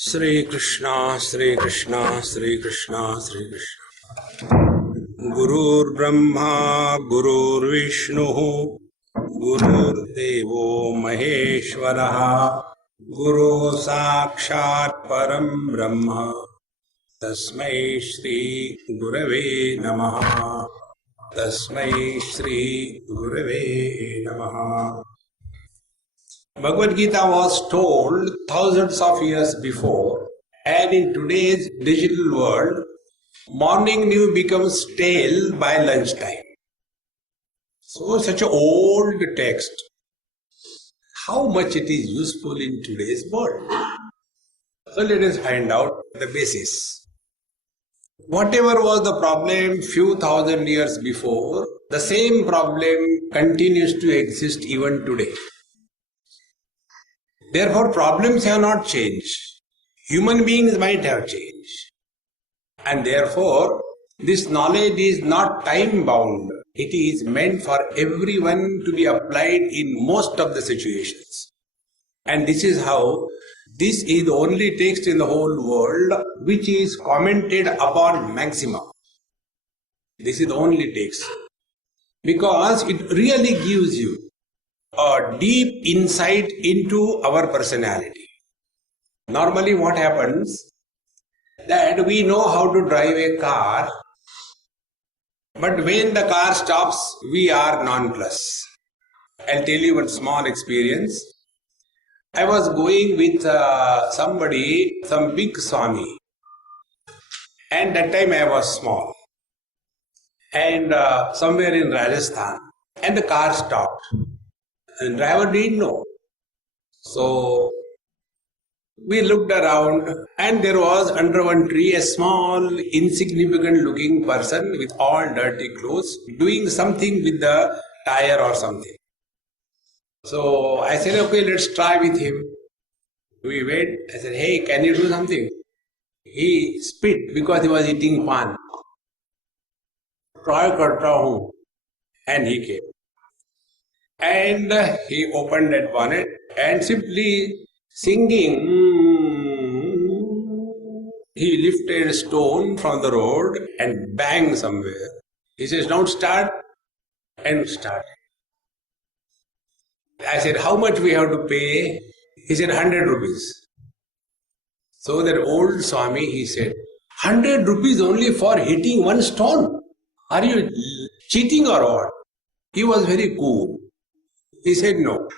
Sri Krishna, Sri Krishna, Sri Krishna, Sri Krishna. Gurur Brahma, Gurur Vishnu, Gurur Devo Maheshwaraha, Guru Sakshat Param Brahma, Tasmai Shri Gurave Namaha, Tasmai Shri Gurave Namaha. Bhagwad Gita was told thousands of years before, and in today's digital world, morning news becomes stale by lunchtime. So such an old text, how much it is useful in today's world? So let us find out the basis. Whatever was the problem few thousand years before, the same problem continues to exist even today. Therefore, problems have not changed. Human beings might have changed. And therefore, this knowledge is not time-bound. It is meant for everyone to be applied in most of the situations. And this is how this is the only text in the whole world which is commented upon maximum. This is the only text. Because it really gives you a deep insight into our personality. Normally what happens, that we know how to drive a car, but when the car stops, we are nonplussed. I'll tell you one small experience. I was going with somebody, some big Swami, and that time I was small, and somewhere in Rajasthan, and the car stopped. And driver didn't know. So we looked around, and there was under one tree a small, insignificant looking person with all dirty clothes doing something with the tire or something. So I said, okay, let's try with him. We went. I said, hey, can you do something? He spit because he was eating pan. Try karta hu. And he came. And he opened that bonnet and simply singing, he lifted a stone from the road and banged somewhere. He says, now start, and started. I said, how much we have to pay? He said, 100 rupees. So that old Swami, he said, 100 rupees only for hitting one stone? Are you cheating or what? He was very cool. He said, no.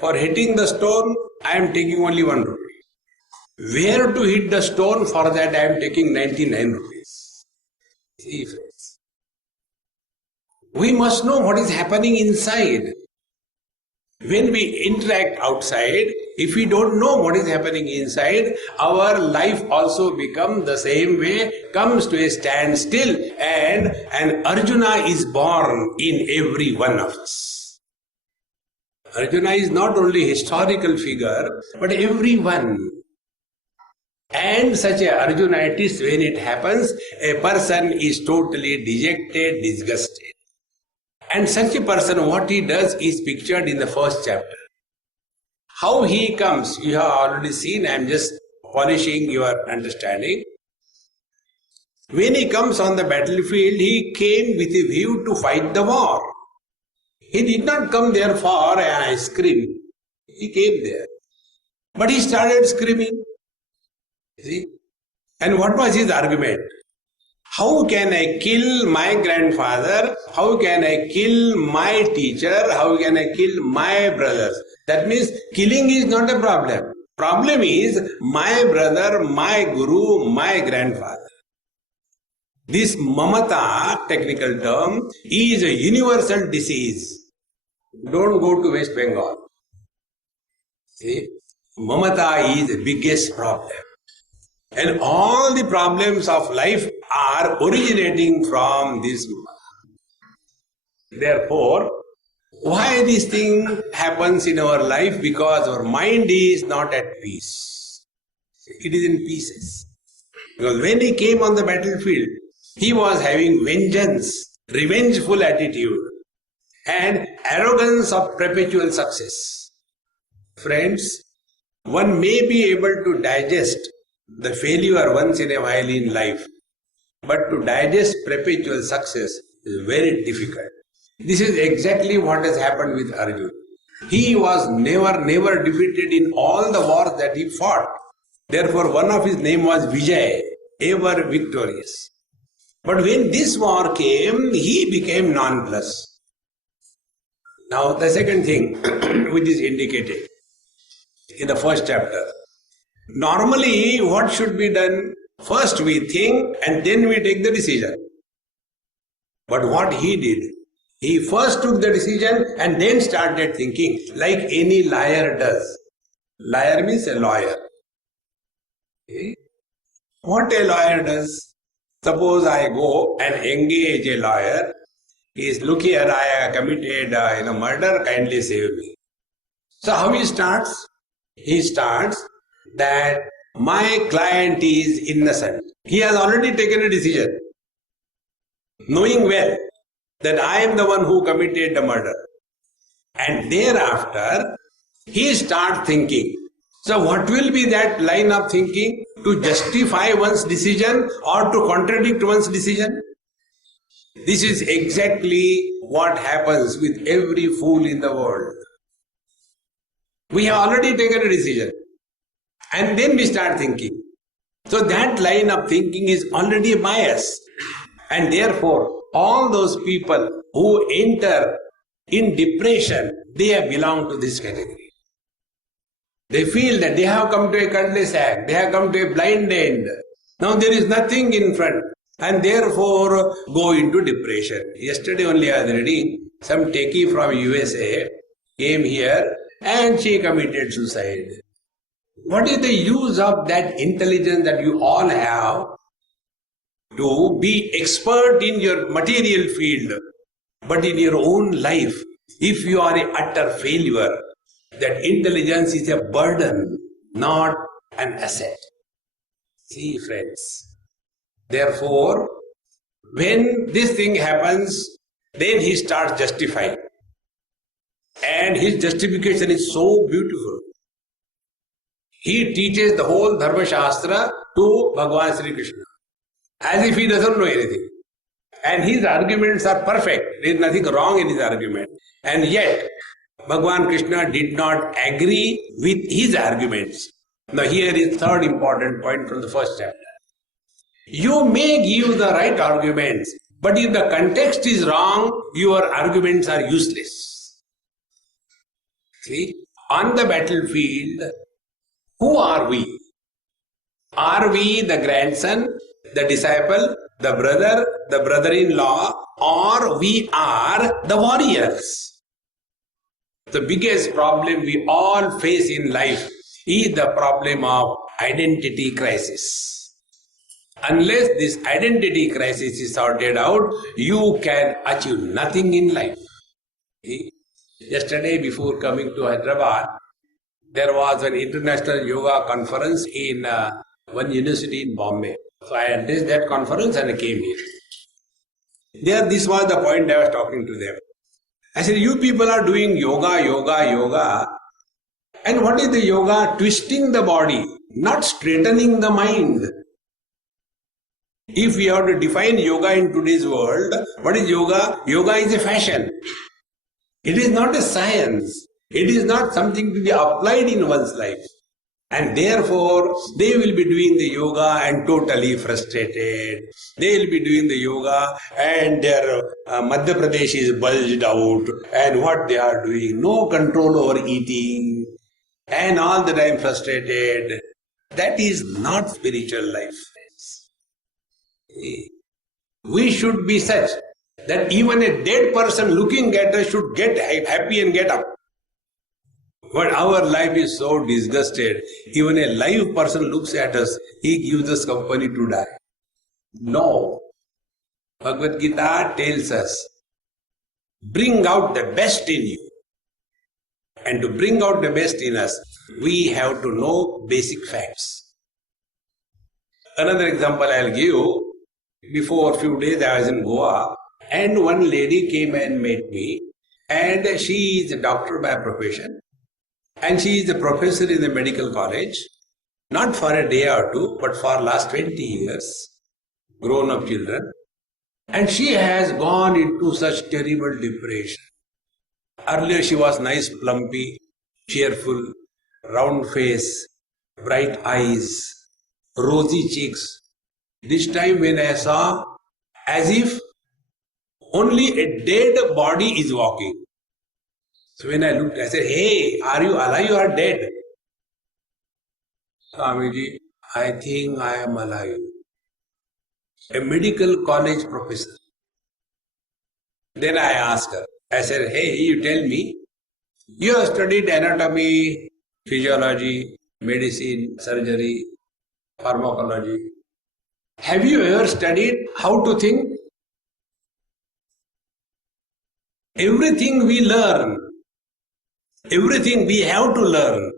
For hitting the stone, I am taking only 1 rupee. Where to hit the stone, for that I am taking 99 rupees. See, friends. We must know what is happening inside. When we interact outside, if we don't know what is happening inside, our life also becomes the same way, comes to a standstill, and an Arjuna is born in every one of us. Arjuna is not only a historical figure, but everyone. And such a Arjunitis, when it happens, a person is totally dejected, disgusted. And such a person, what he does is pictured in the first chapter. How he comes, you have already seen, I am just polishing your understanding. When he comes on the battlefield, he came with a view to fight the war. He did not come there for an ice cream. He came there. But he started screaming. See? And what was his argument? How can I kill my grandfather? How can I kill my teacher? How can I kill my brothers? That means killing is not a problem. Problem is my brother, my guru, my grandfather. This mamata, technical term, is a universal disease. Don't go to West Bengal. See? Mamata is the biggest problem. And all the problems of life are originating from this mamata. Therefore, why this thing happens in our life? Because our mind is not at peace. It is in pieces. Because when he came on the battlefield, he was having vengeance, revengeful attitude, and arrogance of perpetual success. Friends, one may be able to digest the failure once in a while in life. But to digest perpetual success is very difficult. This is exactly what has happened with Arjuna. He was never defeated in all the wars that he fought. Therefore, one of his name was Vijay, ever victorious. But when this war came, he became nonplussed. Now, the second thing which is indicated in the first chapter. Normally, what should be done? First we think and then we take the decision. But what he did, he first took the decision and then started thinking, like any liar does. Liar means a lawyer. Okay? What a lawyer does? Suppose I go and engage a lawyer. He is, look here, I have committed murder, kindly save me. So how he starts? He starts that my client is innocent. He has already taken a decision, knowing well that I am the one who committed the murder. And thereafter, he starts thinking. So what will be that line of thinking? To justify one's decision or to contradict one's decision? This is exactly what happens with every fool in the world. We have already taken a decision and then we start thinking. So that line of thinking is already a bias. And therefore, all those people who enter in depression, they belong to this category. They feel that they have come to a cul-de-sac, they have come to a blind end. Now there is nothing in front and therefore go into depression. Yesterday only I was reading, some techie from USA came here and she committed suicide. What is the use of that intelligence that you all have to be expert in your material field, but in your own life, if you are an utter failure, that intelligence is a burden, not an asset. See, friends. Therefore, when this thing happens, then he starts justifying. And his justification is so beautiful. He teaches the whole Dharma Shastra to Bhagwan Sri Krishna, as if he doesn't know anything. And his arguments are perfect. There is nothing wrong in his argument. And yet, Bhagwan Krishna did not agree with his arguments. Now here is third important point from the first chapter. You may give the right arguments, but if the context is wrong, your arguments are useless. See, on the battlefield, who are we? Are we the grandson, the disciple, the brother, the brother-in-law, or we are the warriors? The biggest problem we all face in life is the problem of identity crisis. Unless this identity crisis is sorted out, you can achieve nothing in life. Yesterday, before coming to Hyderabad, there was an international yoga conference in one university in Bombay. So I attended that conference and I came here. There, this was the point I was talking to them. I said, you people are doing yoga. And what is the yoga? Twisting the body, not straightening the mind. If we have to define yoga in today's world, what is yoga? Yoga is a fashion. It is not a science. It is not something to be applied in one's life. And therefore, they will be doing the yoga and totally frustrated. They will be doing the yoga and their Madhya Pradesh is bulged out. And what they are doing, no control over eating. And all the time frustrated. That is not spiritual life. We should be such that even a dead person looking at us should get happy and get up. But our life is so disgusted. Even a live person looks at us, he gives us company to die. No. Bhagwad Gita tells us, bring out the best in you. And to bring out the best in us, we have to know basic facts. Another example I'll give you. Before a few days I was in Goa and one lady came and met me and she is a doctor by profession and she is a professor in the medical college. not for a day or two, but for last 20 years, grown up children. And she has gone into such terrible depression. Earlier she was nice, plumpy, cheerful, round face, bright eyes, rosy cheeks. This time when I saw, as if only a dead body is walking. So when I looked, I said, hey, are you alive or dead? Swamiji, I think I am alive. A medical college professor. Then I asked her, I said, hey, you tell me, you have studied anatomy, physiology, medicine, surgery, pharmacology. Have you ever studied how to think? Everything we learn, everything we have to learn.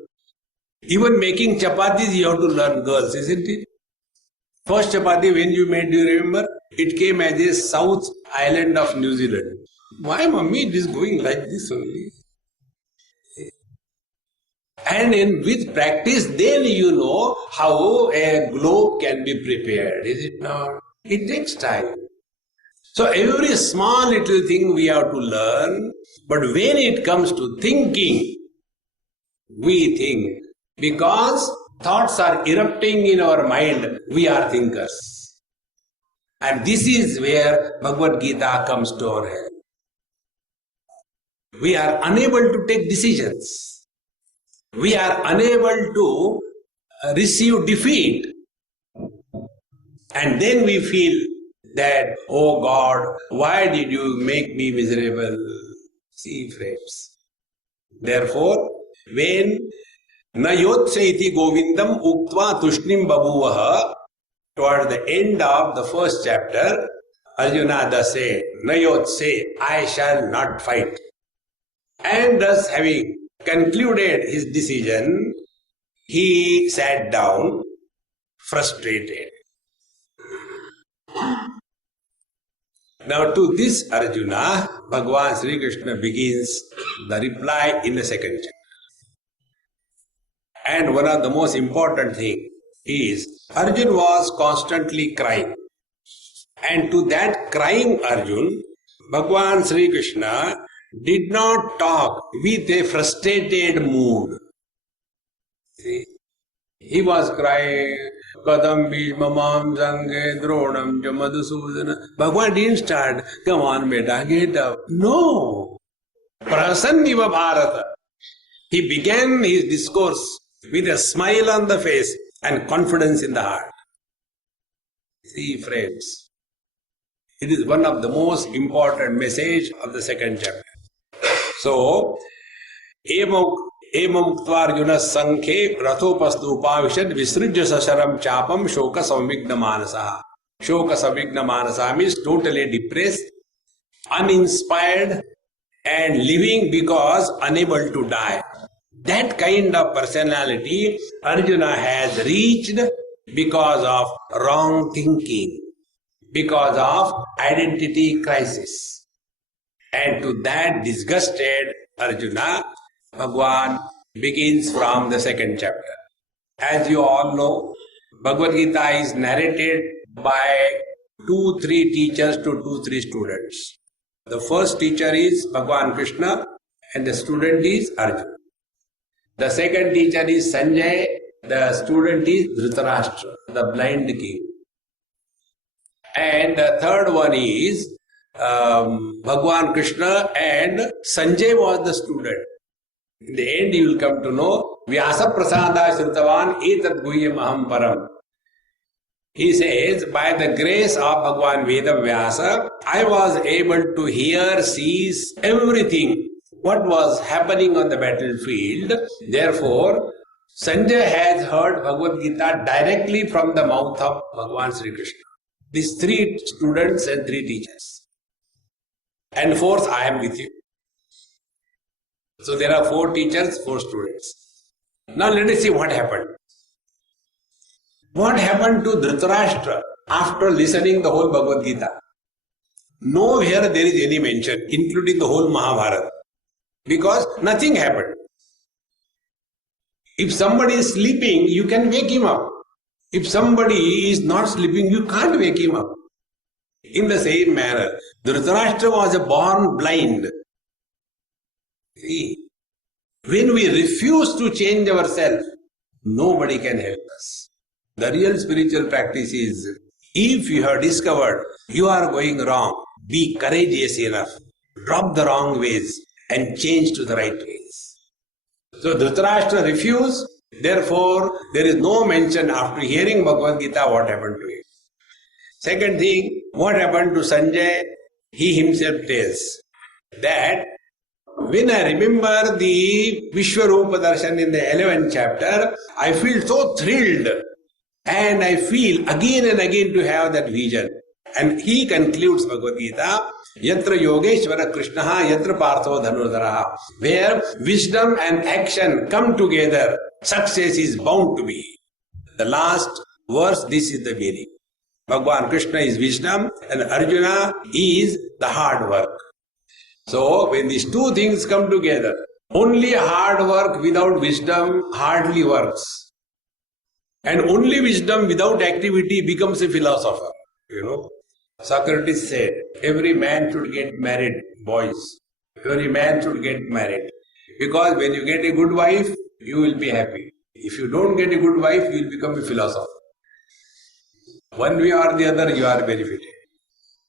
Even making chapatis you have to learn, girls, isn't it? First chapati when you made, do you remember? It came as a South Island of New Zealand. Why mummy it is going like this only? And with practice then you know how a globe can be prepared, is it not? It takes time. So every small little thing we have to learn, but when it comes to thinking, we think. Because thoughts are erupting in our mind, we are thinkers. And this is where Bhagwad Gita comes to our help. We are unable to take decisions. We are unable to receive defeat. And then we feel that, oh God, why did you make me miserable? See, friends. Therefore, when Na yotse iti govindam uktva tushnim babuvaha, toward the end of the first chapter, Arjuna thus said, Na yotse, I shall not fight. And thus having concluded his decision, he sat down, frustrated. Now to this Arjuna, Bhagavan Sri Krishna begins the reply in the second chapter. And one of the most important things is Arjuna was constantly crying. And to that crying Arjuna, Bhagavan Sri Krishna did not talk with a frustrated mood. See? He was crying, Kadam Bhishmamam Sange Dronam Jamadusudana. Bhagavan didn't start, come on beta, get up. No. Prasanniva Bharata. He began his discourse with a smile on the face and confidence in the heart. See, friends, it is one of the most important message of the second chapter. So, Emam Kvarjuna Sankhe Rathopastu Upavishad Visrujya Sasaram Chapam Shoka Samvigna Manasa. Shoka Samvigna Manasa means totally depressed, uninspired, and living because unable to die. That kind of personality Arjuna has reached because of wrong thinking, because of identity crisis. And to that disgusted Arjuna, Bhagwan begins from the second chapter. As you all know, Bhagwad Gita is narrated by 2-3 teachers to 2-3 students. The first teacher is Bhagwan Krishna and the student is Arjuna. The second teacher is Sanjay, the student is Dhritarashtra, the blind king. And the third one is Bhagwan Krishna and Sanjay was the student. In the end you will come to know, Vyasa Prasada Shrutavan Etat Guhyam Aham Param. He says, by the grace of Bhagwan Veda Vyasa, I was able to hear, see everything what was happening on the battlefield. Therefore, Sanjay has heard Bhagavad Gita directly from the mouth of Bhagwan Sri Krishna. These 3 students and 3 teachers. And fourth, I am with you. So there are 4 teachers, 4 students. Now let us see what happened. What happened to Dhritarashtra after listening the whole Bhagavad Gita? Nowhere there is any mention, including the whole Mahabharata. Because nothing happened. If somebody is sleeping, you can wake him up. If somebody is not sleeping, you can't wake him up. In the same manner, Dhritarashtra was born blind. See, when we refuse to change ourselves, nobody can help us. The real spiritual practice is, if you have discovered you are going wrong, be courageous enough, drop the wrong ways and change to the right ways. So Dhritarashtra refused, therefore there is no mention after hearing Bhagwad Gita what happened to him. Second thing, what happened to Sanjay? He himself tells that when I remember the Vishwarupa Darshan in the 11th chapter, I feel so thrilled and I feel again and again to have that vision. And he concludes Bhagavad Gita, Yatra Yogeshwara Krishnaha Yatra Partho Dhanurdharaha. Where wisdom and action come together, success is bound to be. The last verse, this is the meaning. Bhagavan Krishna is wisdom and Arjuna is the hard work. So, when these two things come together, only hard work without wisdom hardly works. And only wisdom without activity becomes a philosopher. You know, Socrates said, every man should get married, boys. Every man should get married. Because when you get a good wife, you will be happy. If you don't get a good wife, you will become a philosopher. One way or the other, you are benefited.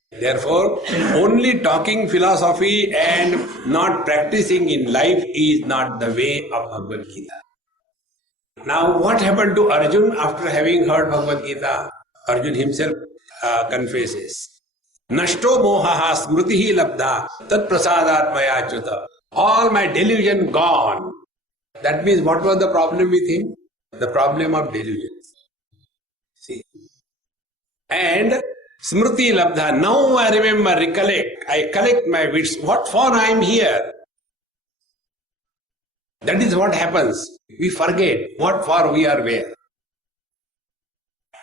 Therefore, only talking philosophy and not practicing in life is not the way of Bhagavad Gita. Now, what happened to Arjun after having heard Bhagavad Gita? Arjun himself confesses, Nashto mohaha smritihi labdha tat prasadat maya chuta. All my delusion gone. That means what was the problem with him? The problem of delusion. See. And Smriti Labdha, now I remember, recollect, I collect my wits, what for I am here? That is what happens. We forget what for we are where.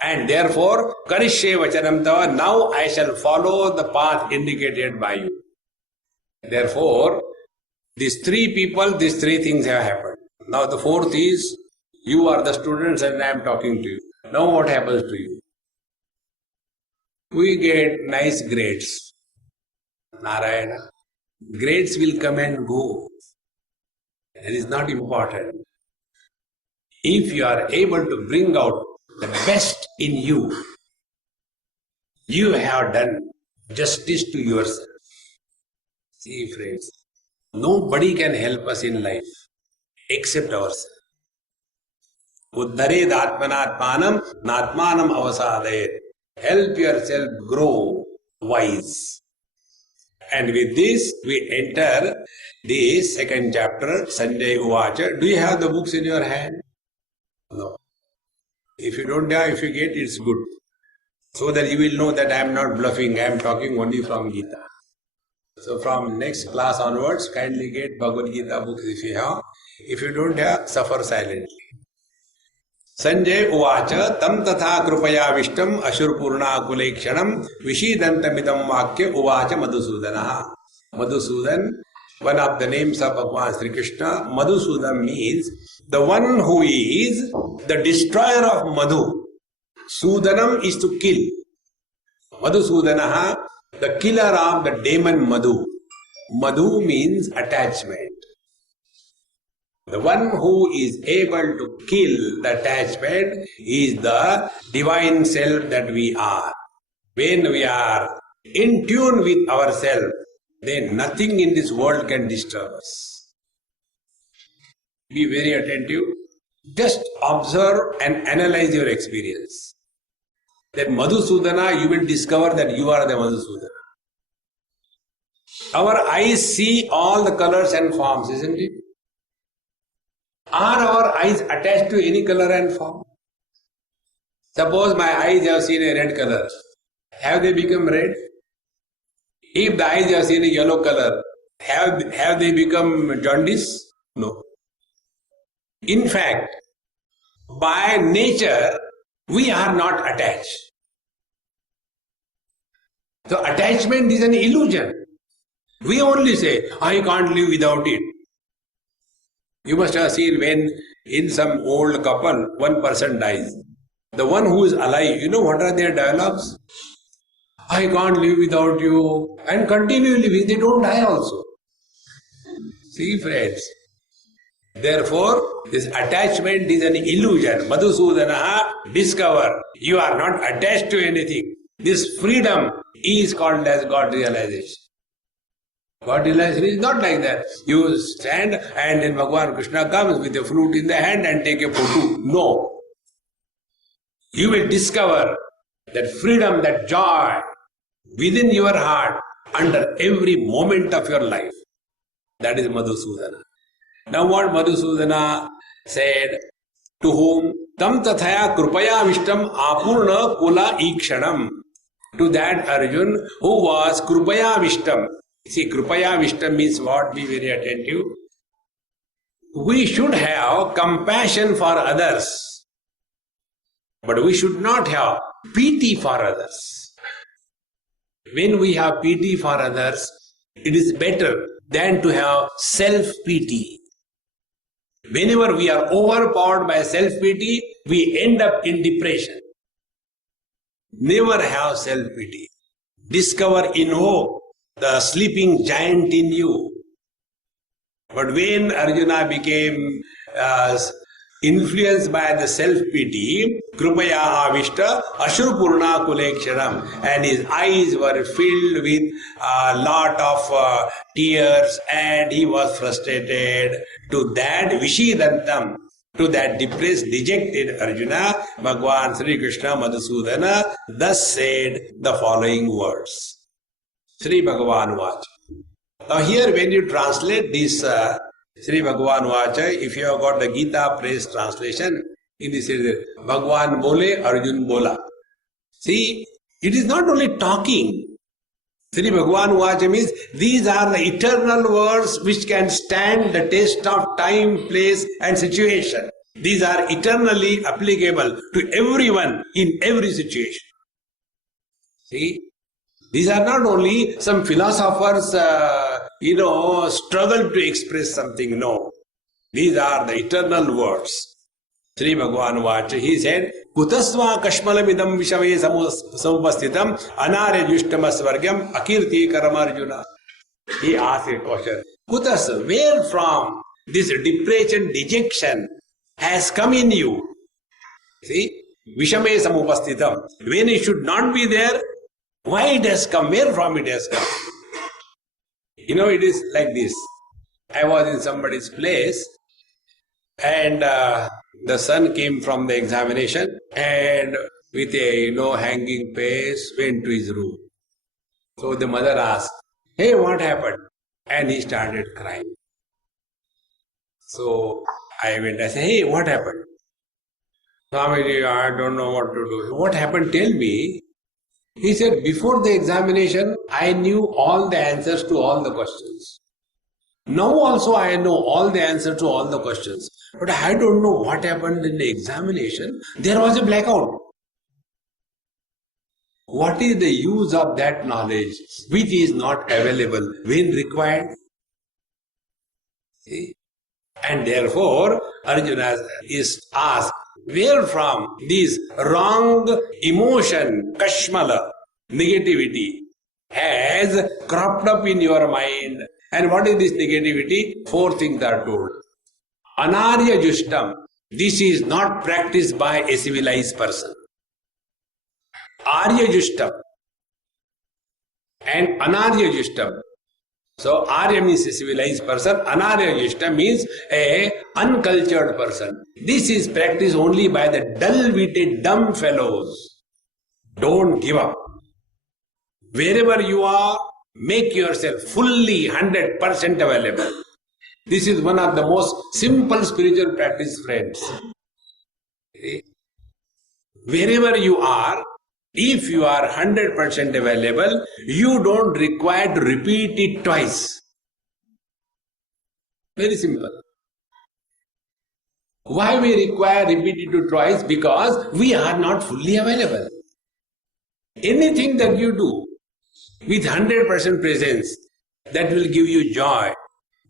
And therefore, Karishye Vachanam Tava, now I shall follow the path indicated by you. Therefore, these three people, these three things have happened. Now the fourth is, you are the students and I am talking to you. Now what happens to you? We get nice grades. Narayana. Grades will come and go. That is not important. If you are able to bring out the best in you, you have done justice to yourself. See, friends, nobody can help us in life except ourselves. Uddhared atmanatmanam natmanam avasadayet. Help yourself grow wise. And with this, we enter the second chapter, Sanjay Uvacha. Do you have the books in your hand? No. If you don't have, if you get, it's good. So that you will know that I am not bluffing, I am talking only from Gita. So from next class onwards, kindly get Bhagwad Gita books if you have. If you don't have, suffer silently. Sanjay Uvacha tam tatha krupaya vishtam ashurpurna kulekshanam vishidantamidam vakya Uvacha Madhusudanaha. Madhusudan, one of the names of Bhagavan Sri Krishna. Madhusudan means the one who is the destroyer of Madhu. Sudanam is to kill. Madhusudanaha, the killer of the demon Madhu. Madhu means attachment. The one who is able to kill the attachment is the divine self that we are. When we are in tune with ourselves, then nothing in this world can disturb us. Be very attentive. Just observe and analyze your experience. That Madhusudana, you will discover that you are the Madhusudana. Our eyes see all the colors and forms, isn't it? Are our eyes attached to any color and form? Suppose my eyes have seen a red color. Have they become red? If the eyes have seen a yellow color, have they become jaundice? No. In fact, by nature, we are not attached. So attachment is an illusion. We only say, I can't live without it. You must have seen when in some old couple, one person dies. The one who is alive, you know what are their dialogues? I can't live without you. And continue living, they don't die also. See, friends. Therefore, this attachment is an illusion. Madhusudana, discover you are not attached to anything. This freedom is called as God realization. God realization is not like that. You stand and then Bhagavan Krishna comes with a flute in the hand and take a photo. No. You will discover that freedom, that joy within your heart under every moment of your life. That is Madhusudana. Now what Madhusudana said, to whom tam tathaya krupaya vishtam apurna kula ikshanam. To that Arjun who was krupaya vishtam. See, krupaya vishtam means what? Be very attentive. We should have compassion for others, but we should not have pity for others. When we have pity for others, it is better than to have self-pity. Whenever we are overpowered by self-pity, we end up in depression. Never have self-pity. Discover, invoke the sleeping giant in you. But when Arjuna became influenced by the self-pity, krupaya avishta ashrupurna kuleksharam, and his eyes were filled with a lot of tears and he was frustrated. To that vishidantam, to that depressed, dejected Arjuna, Bhagwan Sri Krishna Madhusudana thus said the following words. Sri Bhagavan Vacha. Now here when you translate this Sri Bhagavan Vacha, if you have got the Gita praise translation, in this is Bhagwan Bole, Arjun Bola. See, it is not only talking. Sri Bhagavan Vacha means these are the eternal words which can stand the test of time, place and situation. These are eternally applicable to everyone in every situation. See, these are not only some philosophers, struggle to express something. No, these are the eternal words. Sri Bhagavan Vacha, he said, Kutasva kashmalamidam vishave samupastitam anarya jushtama svargyam akirti karamarjuna. He asked a question. Kutas, where from this depression, dejection has come in you? See, vishame samupastitam. When it should not be there, why it has come? Where from it has come? You know, it is like this. I was in somebody's place and the son came from the examination and with a hanging face went to his room. So the mother asked, hey, what happened? And he started crying. So I went, I said, hey, what happened? Swamiji, I don't know what to do. What happened? Tell me. He said, before the examination, I knew all the answers to all the questions. Now also I know all the answers to all the questions. But I don't know what happened in the examination. There was a blackout. What is the use of that knowledge which is not available when required? See? And therefore, Arjuna is asked, where from this wrong emotion, kashmala, negativity, has cropped up in your mind? And what is this negativity? 4 things are told. Anarya justam. This is not practiced by a civilized person. Arya justam and anarya justam. So Arya means a civilized person, Anarya justam means a uncultured person. This is practiced only by the dull-witted, dumb fellows. Don't give up. Wherever you are, make yourself fully 100% available. This is one of the most simple spiritual practice, friends. Wherever you are, if you are 100% available, you don't require to repeat it twice. Very simple. Why we require repeat it twice? Because we are not fully available. Anything that you do with 100% presence, that will give you joy,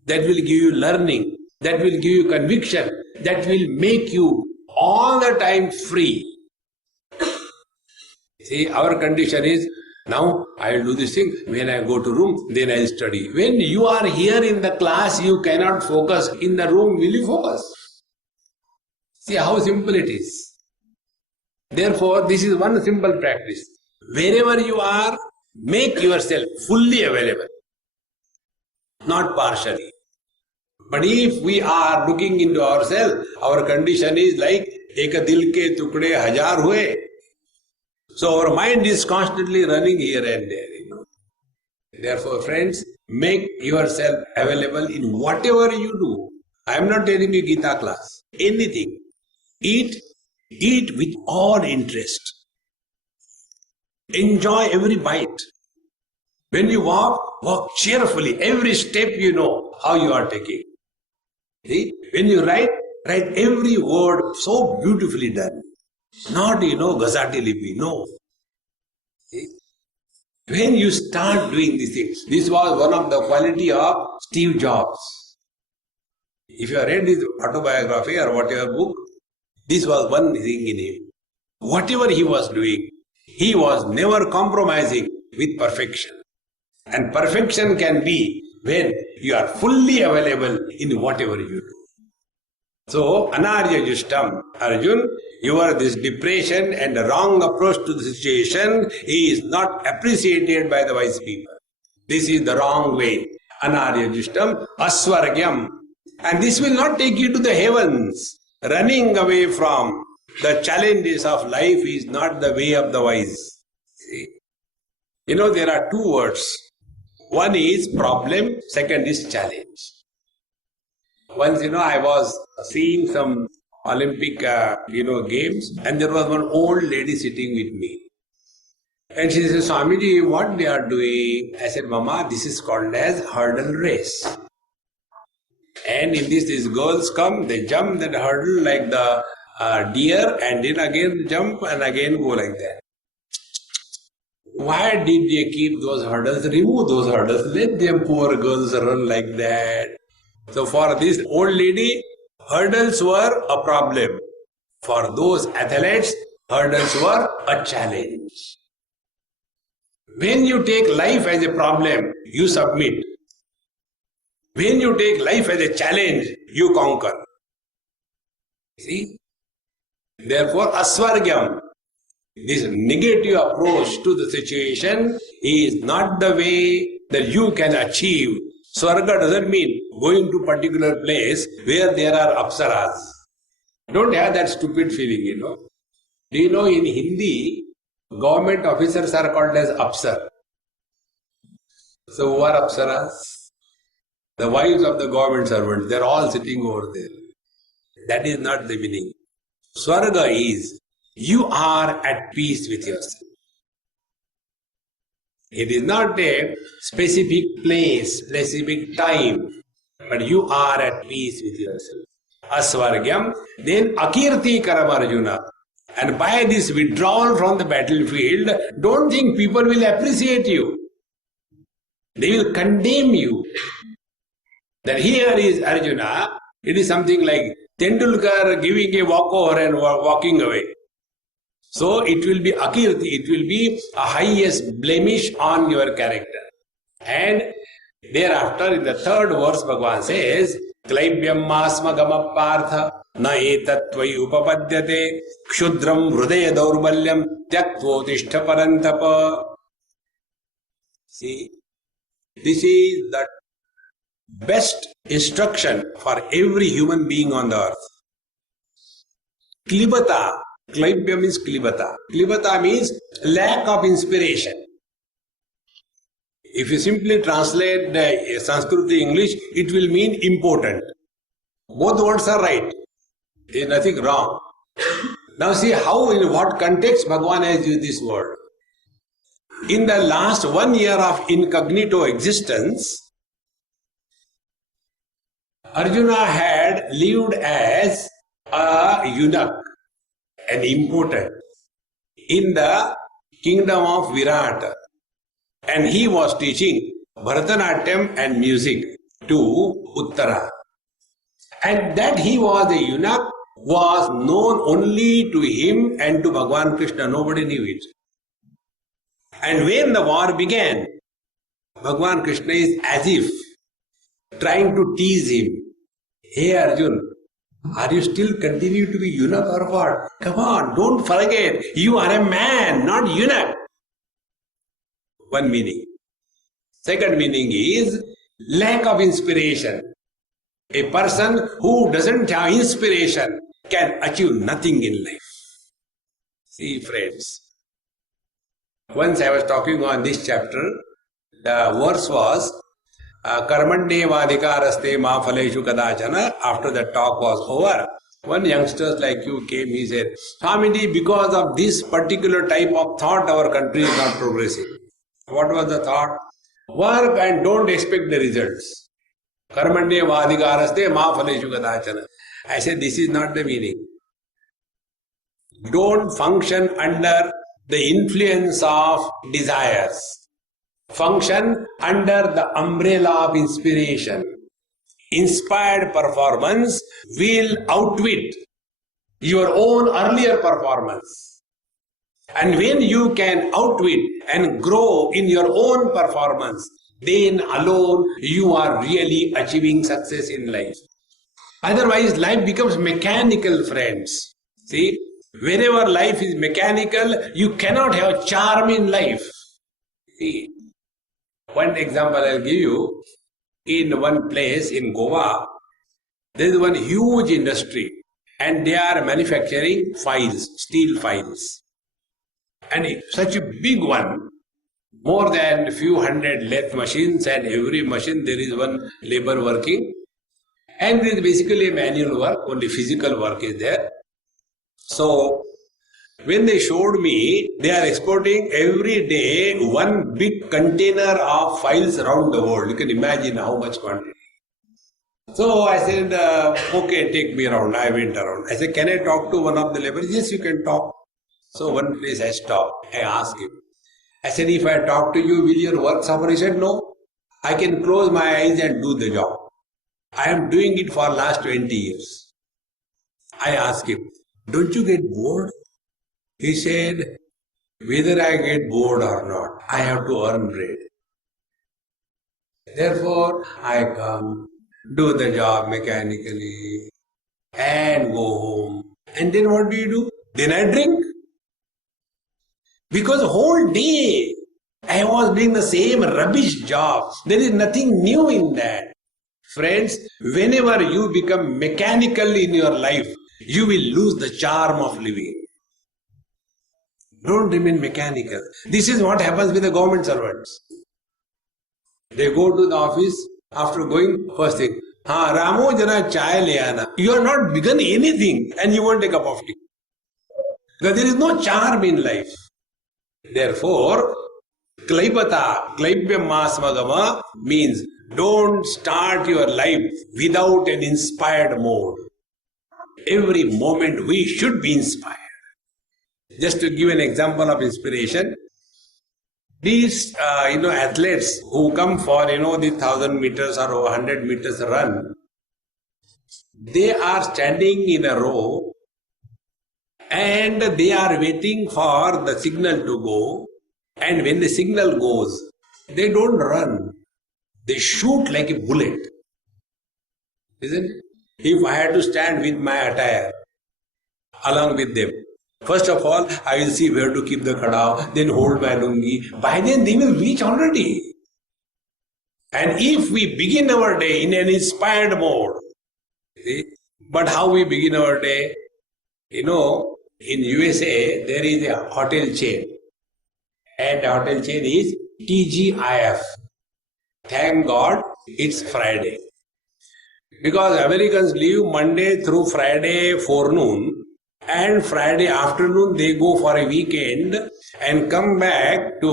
that will give you learning, that will give you conviction, that will make you all the time free. See, our condition is, now I will do this thing, when I go to room, then I will study. When you are here in the class, you cannot focus. In the room, will you focus? See how simple it is. Therefore, this is one simple practice. Wherever you are, make yourself fully available, not partially. But if we are looking into ourselves, our condition is like, ek dil ke tukde hajar hue. So our mind is constantly running here and there. Therefore, friends, make yourself available in whatever you do. I am not telling you Gita class. Anything. Eat with all interest. Enjoy every bite. When you walk cheerfully. Every step you know how you are taking. See? When you write every word so beautifully done. Not, Gazati Lipi, no. See? When you start doing these things, this was one of the quality of Steve Jobs. If you have read his autobiography or whatever book, this was one thing in him. Whatever he was doing, he was never compromising with perfection. And perfection can be when you are fully available in whatever you do. So, anarya justam, Arjun, this depression and the wrong approach to the situation is not appreciated by the wise people. This is the wrong way. Anarya justam, aswargyam. And this will not take you to the heavens. Running away from the challenges of life is not the way of the wise. See? There are two words. One is problem, second is challenge. Once, I was seeing some Olympic, games, and there was one old lady sitting with me. And she said, Swamiji, what they are doing? I said, Mama, this is called as hurdle race. And in this, these girls come, they jump that hurdle like the deer, and then again jump and again go like that. Why did they keep those hurdles? Remove those hurdles. Let them poor girls run like that. So for this old lady, hurdles were a problem. For those athletes, hurdles were a challenge. When you take life as a problem, you submit. When you take life as a challenge, you conquer. See? Therefore, aswargyam, this negative approach to the situation is not the way that you can achieve. Swarga doesn't mean going to a particular place where there are apsaras. Don't have that stupid feeling, Do you know in Hindi, government officers are called as apsar. So who are apsaras? The wives of the government servants, they are all sitting over there. That is not the meaning. Swarga is, you are at peace with yourself. It is not a specific place, specific time, but you are at peace with yourself. Aswargyam, then akirti karam Arjuna. And by this withdrawal from the battlefield, don't think people will appreciate you. They will condemn you. That here is Arjuna, it is something like Tendulkar giving a walkover and walking away. So it will be akirti, it will be a highest blemish on your character. And thereafter in the third verse Bhagavan says, Klaibyam masma gama partha na etattvai upapadyate kshudram hridaya daurbalyam tyaktvotishtha parantapa. See, this is the best instruction for every human being on the earth. Klibata. Klaibyam means klibata. Klibata means lack of inspiration. If you simply translate the Sanskrit to English, it will mean important. Both words are right. There is nothing wrong. Now see how, in what context Bhagavan has used this word. In the last 1 year of incognito existence, Arjuna had lived as a eunuch, an imported, in the kingdom of Virat. And he was teaching Bharatanatyam and music to Uttara. And that he was a eunuch was known only to him and to Bhagwan Krishna. Nobody knew it. And when the war began, Bhagwan Krishna is as if trying to tease him. Hey Arjun, are you still continue to be eunuch or what? Come on, don't forget, you are a man, not eunuch. One meaning. Second meaning is lack of inspiration. A person who doesn't have inspiration can achieve nothing in life. See friends, once I was talking on this chapter, the verse was Karmanyevadhikaraste ma phaleshu kadachana. After the talk was over, one youngster like you came, he said, Swamiji, because of this particular type of thought, our country is not progressing. What was the thought? Work and don't expect the results. Karmanyevadhikaraste ma phaleshu kadachana. I said, this is not the meaning. Don't function under the influence of desires. Function under the umbrella of inspiration. Inspired performance will outwit your own earlier performance. And when you can outwit and grow in your own performance, then alone you are really achieving success in life. Otherwise, life becomes mechanical, friends. See, wherever life is mechanical, you cannot have charm in life. See, one example I'll give you. In one place in Goa, there is one huge industry and they are manufacturing files, steel files. And such a big one, more than a few hundred lathe machines, and every machine there is one labor working. And it is basically a manual work, only physical work is there. So, when they showed me, they are exporting every day one big container of files around the world. You can imagine how much quantity. So I said, okay, take me around. I went around. I said, can I talk to one of the laborers? Yes, you can talk. So one place I stopped. I asked him. I said, if I talk to you, will your work suffer? He said, no. I can close my eyes and do the job. I am doing it for last 20 years. I asked him, don't you get bored? He said, whether I get bored or not, I have to earn bread. Therefore, I come, do the job mechanically, and go home. And then what do? Then I drink. Because the whole day I was doing the same rubbish job. There is nothing new in that. Friends, whenever you become mechanical in your life, you will lose the charm of living. Don't remain mechanical. This is what happens with the government servants. They go to the office, after going, first thing, Ramo jana chai le aana. You are not begun anything and you won't take a cup of tea. Because there is no charm in life. Therefore, klaibata, klaibhyammasmagama means don't start your life without an inspired mode. Every moment we should be inspired. Just to give an example of inspiration, these athletes who come for the 1,000 meters or 100 meters run, they are standing in a row and they are waiting for the signal to go, and when the signal goes, they don't run, they shoot like a bullet. Isn't it? If I had to stand with my attire along with them, first of all, I will see where to keep the khada, then hold my lungi. By then they will reach already. And if we begin our day in an inspired mode, see? But how we begin our day? In USA, there is a hotel chain. And the hotel chain is TGIF. Thank God it's Friday. Because Americans leave Monday through Friday forenoon, and Friday afternoon they go for a weekend and come back to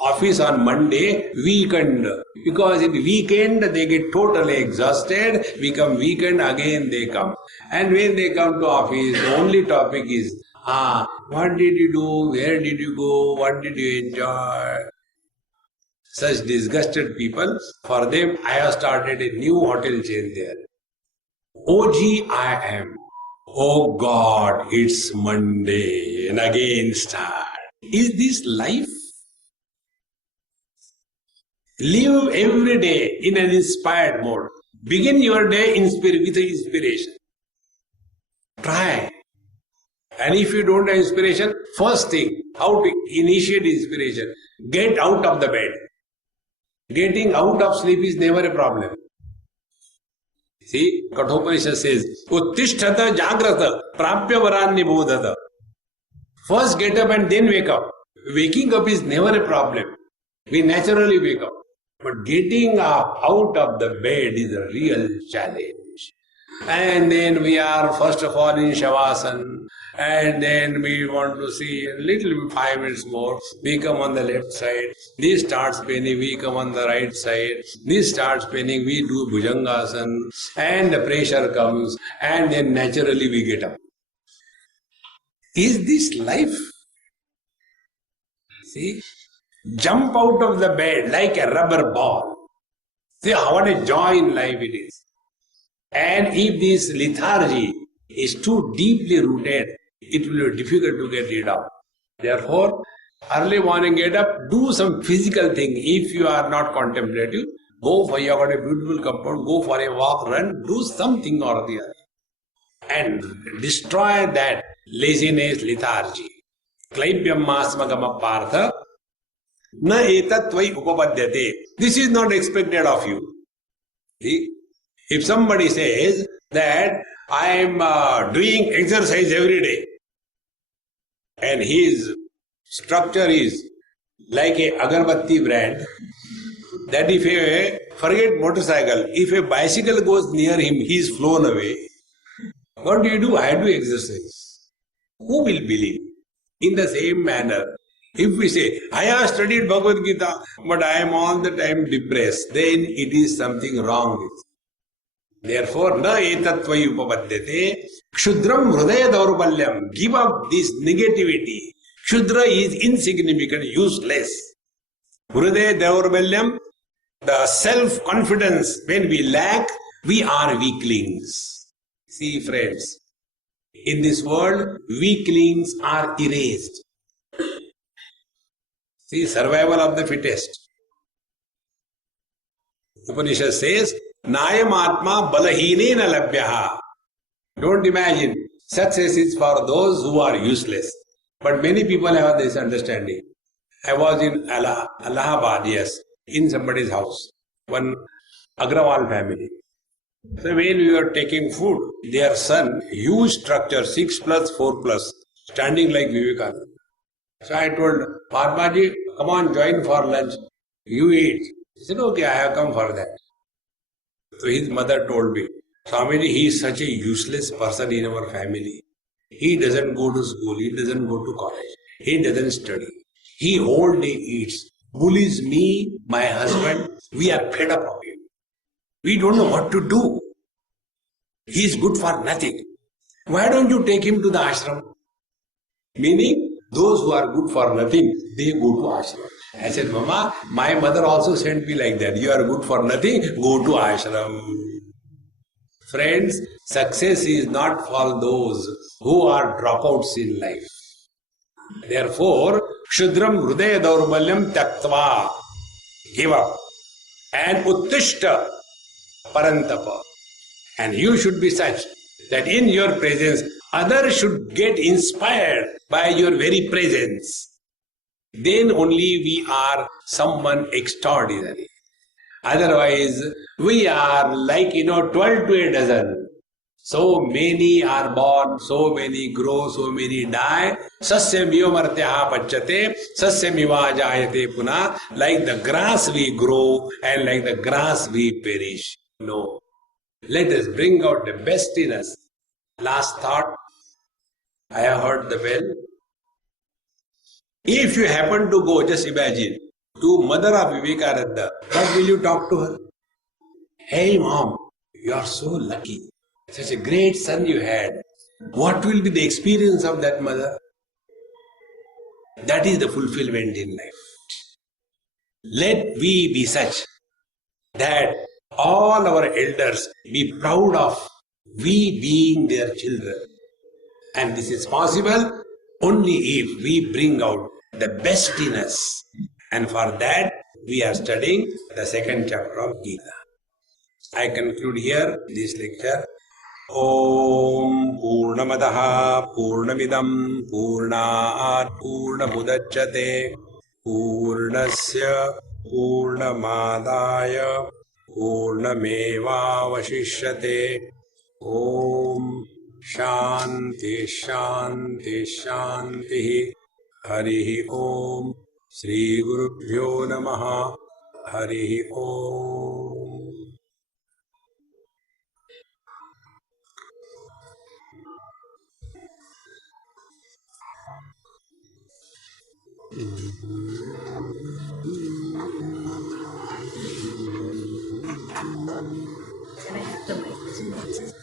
office on Monday weekend. Because in weekend they get totally exhausted, become weekend again they come. And when they come to office, the only topic is, what did you do, where did you go, what did you enjoy? Such disgusted people, for them I have started a new hotel chain there. OG I am. Oh God, it's Monday and again start. Is this life? Live every day in an inspired mode. Begin your day with inspiration. Try. And if you don't have inspiration, first thing, how to initiate inspiration? Get out of the bed. Getting out of sleep is never a problem. See, Kathopanishad says, Uttishtata Jagrata Prapya Varanni Bodhata. First get up and then wake up. Waking up is never a problem. We naturally wake up. But getting up out of the bed is a real challenge. And then we are first of all in Shavasana, and then we want to see a little 5 minutes more. We come on the left side, this starts paining, we come on the right side, this starts paining, we do Bhujangasana, and the pressure comes, and then naturally we get up. Is this life? See? Jump out of the bed like a rubber ball. See what a joy in life it is. And if this lethargy is too deeply rooted, it will be difficult to get rid of. Therefore, early morning get up, do some physical thing. If you are not contemplative, go for, you have got a beautiful compound, go for a walk, run, do something or the other. And destroy that laziness, lethargy. Klaipyam masmagama partha, na etat tvai upapadyate. This is not expected of you. See? If somebody says that I am doing exercise every day and his structure is like a agarbatti brand, that if forget motorcycle, if a bicycle goes near him, he is flown away. What do? I do exercise. Who will believe? In the same manner, if we say, I have studied Bhagwad Gita, but I am all the time depressed, then it is something wrong with it. Therefore, na etatvai upapadyate, kshudram hridaya daurbalyam. Give up this negativity. Kshudra is insignificant, useless. Hridaya daurbalyam, the self-confidence, when we lack, we are weaklings. See friends, in this world, weaklings are erased. See, survival of the fittest. Upanishad says, Nayam Atma Balahine Labhyaha. Don't imagine, success is for those who are useless. But many people have this understanding. I was in Allahabad, yes, in somebody's house, one Agrawal family. So when we were taking food, their son, huge structure, 6 plus, 4 plus, standing like Vivekananda. So I told, Parmaji, come on, join for lunch. You eat. He said, okay, I have come for that. So his mother told me, Swamiji, he is such a useless person in our family. He doesn't go to school, he doesn't go to college, he doesn't study. He whole day eats, bullies me, my husband. We are fed up of him. We don't know what to do. He is good for nothing. Why don't you take him to the ashram? Meaning, those who are good for nothing, they go to ashram. I said, Mama, my mother also sent me like that. You are good for nothing, go to ashram. Friends, success is not for those who are dropouts in life. Therefore, Kshudram Hridaya Daurbalyam Tyaktva. Give up. And Uttishta Parantapa. And you should be such that in your presence, others should get inspired by your very presence. Then only we are someone extraordinary. Otherwise, we are like, 12 to a dozen. So many are born, so many grow, so many die. Sasyam yomartyaha pachyate, sasyam jayate puna. Like the grass we grow and like the grass we perish. No. Let us bring out the best in us. Last thought. I have heard the bell. If you happen to go, just imagine, to mother of Vivekananda, what will you talk to her? Hey mom, you are so lucky. Such a great son you had. What will be the experience of that mother? That is the fulfillment in life. Let we be such that all our elders be proud of we being their children. And this is possible only if we bring out the best in us. And for that, we are studying the second chapter of Gita. I conclude here this lecture. Om Purnamadaha Purnamidam Purnat Purnamudachyate Purnasya Purnamadaya Purnamevavashishyate. Om Shanti Shanti Shanti. Harihi Om. Shri Gurubhyo Namaha. Harihi Om. Can I have the mic?